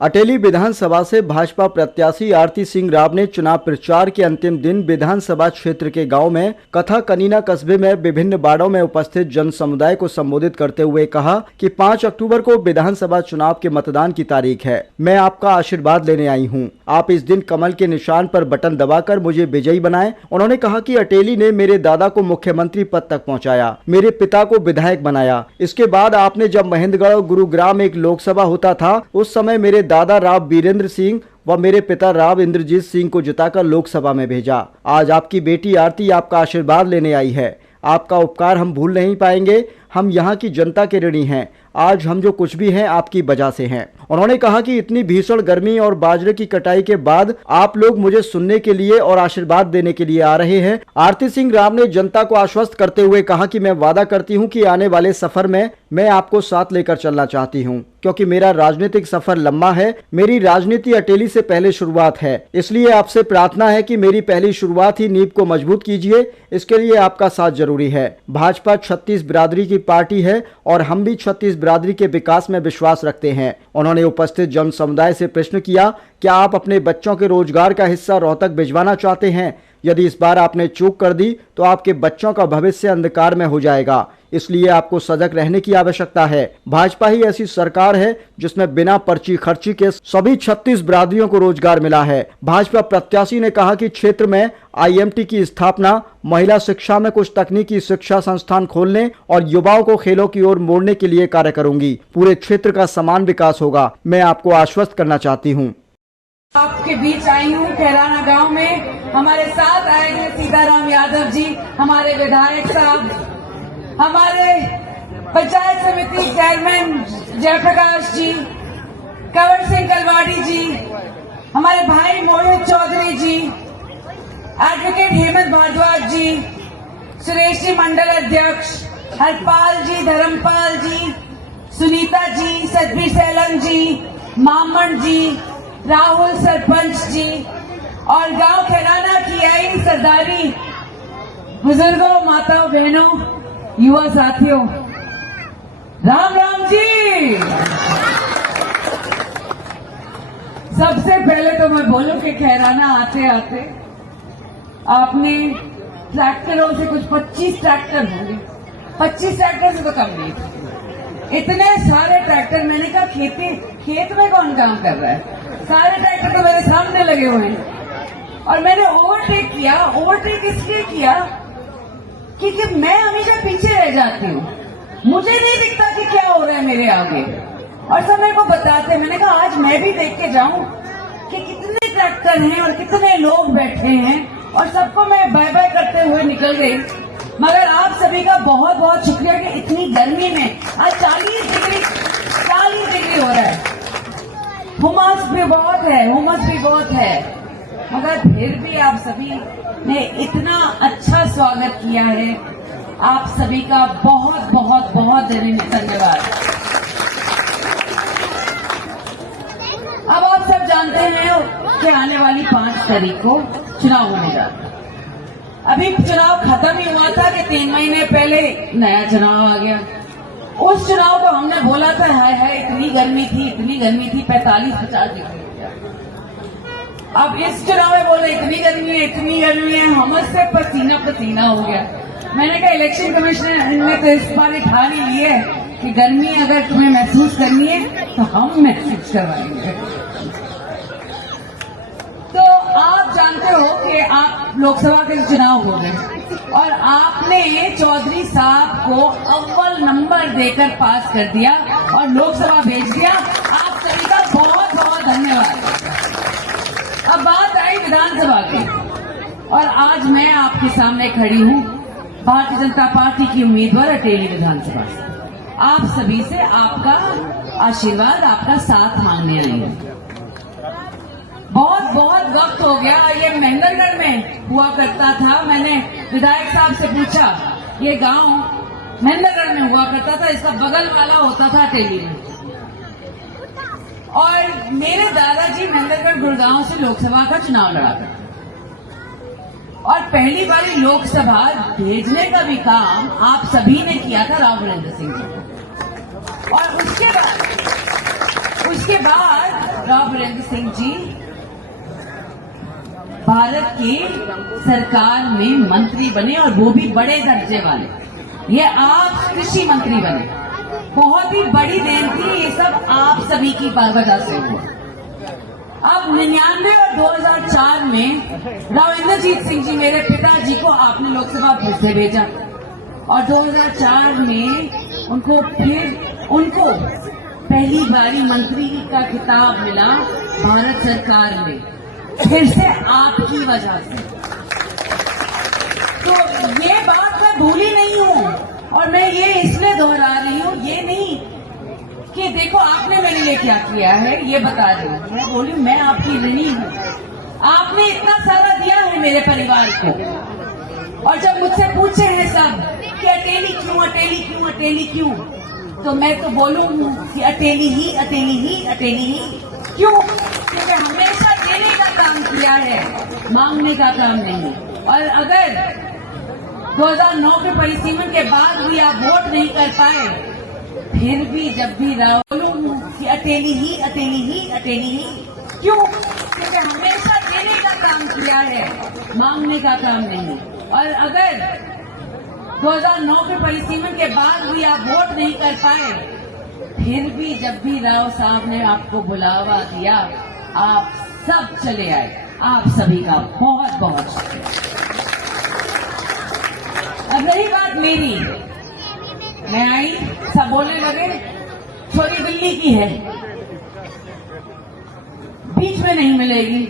अटेली विधानसभा से भाजपा प्रत्याशी आरती सिंह राव ने चुनाव प्रचार के अंतिम दिन विधानसभा क्षेत्र के गांव में कथा कनीना कस्बे में विभिन्न वार्डों में उपस्थित जन समुदाय को संबोधित करते हुए कहा कि 5 अक्टूबर को विधानसभा चुनाव के मतदान की तारीख है। मैं आपका आशीर्वाद लेने आई हूं। आप इस दिन कमल के निशान पर बटन दबाकर मुझे विजयी बनाएं। उन्होंने कहा कि अटेली ने मेरे दादा को मुख्यमंत्री पद तक पहुंचाया, मेरे पिता को विधायक बनाया। इसके बाद आपने जब महेंद्रगढ़ और गुरुग्राम एक लोकसभा होता था, उस समय मेरे दादा राव वीरेंद्र सिंह व मेरे पिता राव इंद्रजीत सिंह को जिताकर लोकसभा में भेजा। आज आपकी बेटी आरती आपका आशीर्वाद लेने आई है। आपका उपकार हम भूल नहीं पाएंगे। हम यहाँ की जनता के ऋणी हैं। आज हम जो कुछ भी हैं आपकी वजह से हैं। उन्होंने कहा कि इतनी भीषण गर्मी और बाजरे की कटाई के बाद आप लोग मुझे सुनने के लिए और आशीर्वाद देने के लिए आ रहे हैं। आरती सिंह राव ने जनता को आश्वस्त करते हुए कहा कि मैं वादा करती हूं कि आने वाले सफर में मैं आपको साथ लेकर चलना चाहती हूं, क्योंकि मेरा राजनीतिक सफर लंबा है। मेरी राजनीति अटेली से पहले शुरुआत है, इसलिए आपसे प्रार्थना है कि मेरी पहली शुरुआत ही नींव को मजबूत कीजिए। इसके लिए आपका साथ जरूरी है। भाजपा 36 बिरादरी की पार्टी है और हम भी 36 बिरादरी के विकास में विश्वास रखते हैं। उन्होंने उपस्थित जन समुदाय से प्रश्न किया, क्या आप अपने बच्चों के रोजगार का हिस्सा रोहतक भिजवाना चाहते हैं? यदि इस बार आपने चूक कर दी तो आपके बच्चों का भविष्य अंधकार में हो जाएगा, इसलिए आपको सजग रहने की आवश्यकता है। भाजपा ही ऐसी सरकार है जिसमें बिना पर्ची खर्ची के सभी 36 बिरादरियों को रोजगार मिला है। भाजपा प्रत्याशी ने कहा कि क्षेत्र में IMT की स्थापना, महिला शिक्षा में कुछ तकनीकी शिक्षा संस्थान खोलने और युवाओं को खेलों की ओर मोड़ने के लिए कार्य करूंगी। पूरे क्षेत्र का समान विकास होगा। मैं आपको आश्वस्त करना चाहती हूँ। आपके बीच आई हूँ कैराना गांव में। हमारे साथ आए हैं सीताराम यादव जी, हमारे विधायक साहब, हमारे पंचायत समिति चेयरमैन जयप्रकाश जी, कंवर सिंह कलवाड़ी जी, हमारे भाई मोहित चौधरी जी, एडवोकेट हेमंत भारद्वाज जी, सुरेश जी मंडल अध्यक्ष, हरपाल जी, धर्मपाल जी, सुनीता जी, सतबीर सैलन जी, मामन जी, राहुल सरपंच जी और गांव कैराना की आई सरदारी, बुजुर्गों, माताओं, बहनों, युवा साथियों, राम राम जी। सबसे पहले तो मैं बोलूं कि कैराना आते आते आपने ट्रैक्टरों से कुछ 25 ट्रैक्टर होंगे, 25 ट्रैक्टर से तो कम नहीं, इतने सारे ट्रैक्टर। मैंने कहा खेत में कौन काम कर रहा है? सारे ट्रैक्टर तो मेरे सामने लगे हुए हैं और मैंने ओवरटेक किया। ओवरटेक इसलिए किया क्योंकि मैं हमेशा पीछे रह जाती हूँ, मुझे नहीं दिखता कि क्या हो रहा है मेरे आगे, और सब मेरे को बताते। मैंने कहा आज मैं भी देख के जाऊं कि कितने ट्रैक्टर हैं और कितने लोग बैठे हैं, और सबको मैं बाय बाय करते हुए निकल गई। मगर आप सभी का बहुत बहुत शुक्रिया कि इतनी गर्मी में आज 40 डिग्री हो रहा है। हुमस भी बहुत है, मगर फिर भी आप सभी ने इतना अच्छा स्वागत किया है। आप सभी का बहुत बहुत बहुत धन्यवाद। अब आप सब जानते हैं कि आने वाली 5 तारीख को चुनाव होने जा रहा है। अभी चुनाव खत्म ही हुआ था कि 3 महीने पहले नया चुनाव आ गया। उस चुनाव को हमने बोला था हाय इतनी गर्मी थी 45-50 डिग्री हो गया। अब इस चुनाव में बोले इतनी गर्मी है, हमसे से पसीना हो गया। मैंने कहा इलेक्शन कमिश्नर ने तो इस बार ठान ही लिए कि गर्मी अगर तुम्हें महसूस करनी है तो हम महसूस करवाएंगे। तो आप जानते हो कि आप लोकसभा के चुनाव हो गए और आपने चौधरी साहब को अव्वल नंबर देकर पास कर दिया और लोकसभा भेज दिया। आप सभी का बहुत बहुत धन्यवाद। अब बात आई विधानसभा की, और आज मैं आपके सामने खड़ी हूँ भारतीय जनता पार्टी की उम्मीदवार अटेली विधानसभा से। आप सभी से आपका आशीर्वाद, आपका साथ मांगने आई हूँ। बहुत वक्त हो गया, ये महेंद्रगढ़ में हुआ करता था। मैंने विधायक साहब से पूछा, ये गांव महेंद्रगढ़ में हुआ करता था, इसका बगल वाला होता था अटेली में। और मेरे दादाजी महेंद्रगढ़ गुड़गांव से लोकसभा का चुनाव लड़ा था और पहली बारी लोकसभा भेजने का भी काम आप सभी ने किया था राव वीरेंद्र सिंह जी। और उसके बाद सिंह जी भारत की सरकार में मंत्री बने और वो भी बड़े दर्जे वाले। ये आप कृषि मंत्री बने, बहुत ही बड़ी देन थी। ये सब आप सभी की वजह से हुआ। अब 99 और 2004 में राव इंद्रजीत सिंह जी मेरे पिताजी को आपने लोकसभा फिर से भेजा और 2004 में उनको पहली बारी मंत्री का खिताब मिला भारत सरकार में, फिर से आपकी वजह से। तो ये बात मैं भूली नहीं हूँ और मैं ये इसलिए दोहरा रही हूँ, ये नहीं कि देखो आपने मेरे लिए क्या किया है ये बता रही हूँ। मैं बोली मैं आपकी ऋणी हूँ, आपने इतना सारा दिया है मेरे परिवार को। और जब मुझसे पूछे हैं सब कि अकेली क्यों अकेली क्यों अकेली क्यों, तो मैं तो बोलूँ कि अकेली ही क्यों, क्योंकि हमेशा देने का काम किया है, मांगने का काम नहीं। और अगर 2009 के परिसीमन के बाद भी आप वोट नहीं कर पाए, फिर भी जब भी बोलूँ कि अकेली ही क्यों, क्योंकि हमेशा देने का काम किया है, मांगने का काम नहीं। और अगर 2009 के परिसीमन के बाद भी आप वोट नहीं कर पाए, फिर भी जब भी राव साहब ने आपको बुलावा दिया आप सब चले आए। आप सभी का बहुत बहुत शुक्रिया। अब रही बात मेरी, मैं आई सब बोलने लगे छोरी दिल्ली की है, बीच में नहीं मिलेगी।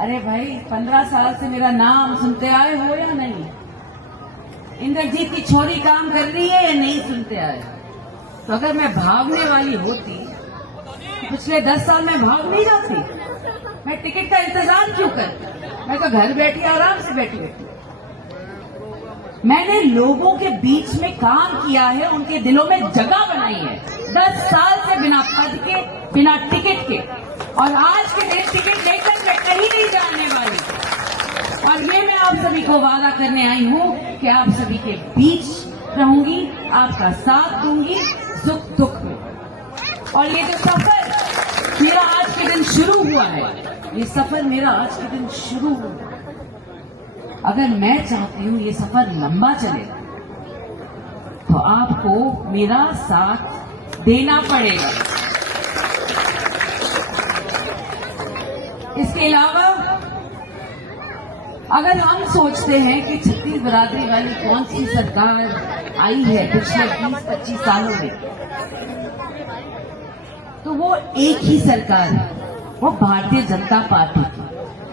अरे भाई 15 साल से मेरा नाम सुनते आए हो या नहीं? इंद्रजीत की छोरी काम कर रही है या नहीं सुनते आए? तो अगर मैं भागने वाली होती तो पिछले 10 साल में भाग नहीं जाती। मैं टिकट का इंतजार क्यों करती? मैं तो घर बैठी आराम से बैठी। मैंने लोगों के बीच में काम किया है, उनके दिलों में जगह बनाई है 10 साल से, बिना पद के बिना टिकट के। और आज के दिन टिकट लेकर मैं कहीं नहीं जाने वाली। और ये मैं आप सभी को वादा करने आई हूँ कि आप सभी के बीच रहूंगी, आपका साथ दूंगी सुख दुख में। और ये जो सफर मेरा आज के दिन शुरू हुआ है, ये सफर मेरा आज के दिन शुरू हुआ। अगर मैं चाहती हूँ ये सफर लंबा चले तो आपको मेरा साथ देना पड़ेगा। इसके अलावा अगर हम सोचते हैं कि छत्तीस बिरादरी वाली कौन सी सरकार आई है पिछले 20-25 सालों में, तो वो एक ही सरकार है, वो भारतीय जनता पार्टी की,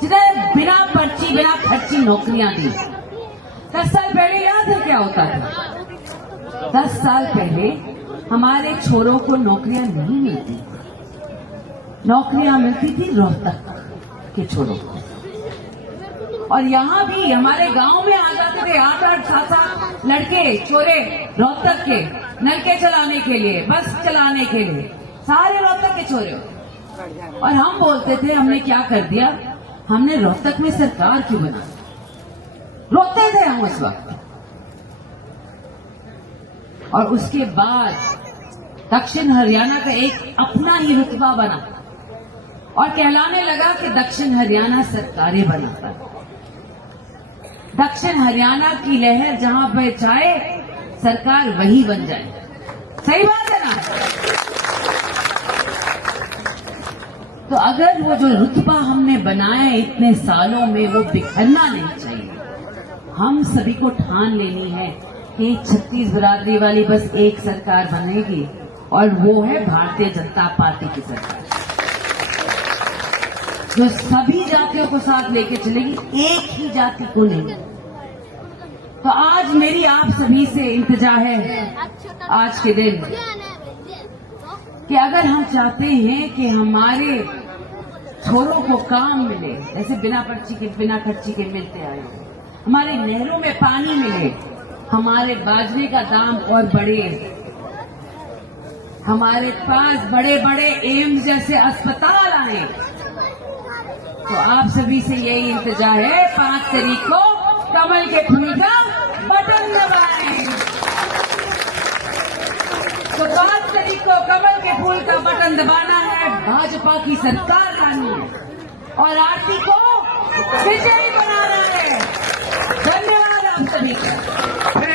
जिन्हें बिना पर्ची बिना खर्ची नौकरियां दी। 10 साल पहले याद है क्या होता था? 10 साल पहले हमारे छोरों को नौकरियां नहीं मिलती, नौकरियां मिलती थी रोहतक के छोरों को। और यहाँ भी हमारे गांव में आ जाते थे 8-8, 7-7 लड़के छोरे रोहतक के, नलके चलाने के लिए, बस चलाने के लिए, सारे रोहतक के छोरे। और हम बोलते थे हमने क्या कर दिया, हमने रोहतक में सरकार क्यों बना? रोते थे हम उस वक्त। और उसके बाद दक्षिण हरियाणा का एक अपना ही रुतबा बना और कहलाने लगा कि दक्षिण हरियाणा सरकारें बनाता है। दक्षिण हरियाणा की लहर जहां पे जाए सरकार वही बन जाए। सही बात है ना? तो अगर वो जो रुतबा हमने बनाया इतने सालों में वो बिखरना नहीं चाहिए। हम सभी को ठान लेनी है कि 36 बिरादरी वाली बस एक सरकार बनेगी और वो है भारतीय जनता पार्टी की सरकार, जो सभी जातियों को साथ लेके चलेगी, एक ही जाति को नहीं। तो आज मेरी आप सभी से इल्तिजा है आज के दिन कि अगर हम चाहते हैं कि हमारे छोरों को काम मिले, जैसे बिना पर्ची के बिना खर्ची के मिलते आए, हमारे नहरों में पानी मिले, हमारे बाजरे का दाम और बढ़े, हमारे पास बड़े बड़े एम्स जैसे अस्पताल आए, तो आप सभी से यही इंतजा है 5 तारीख को कमल के फूल का बटन दबाएं। तो 5 तारीख को कमल के फूल का बटन दबाना है, भाजपा की सरकार लानी है और आरती को विजयी बनाना है। धन्यवाद आप सभी का।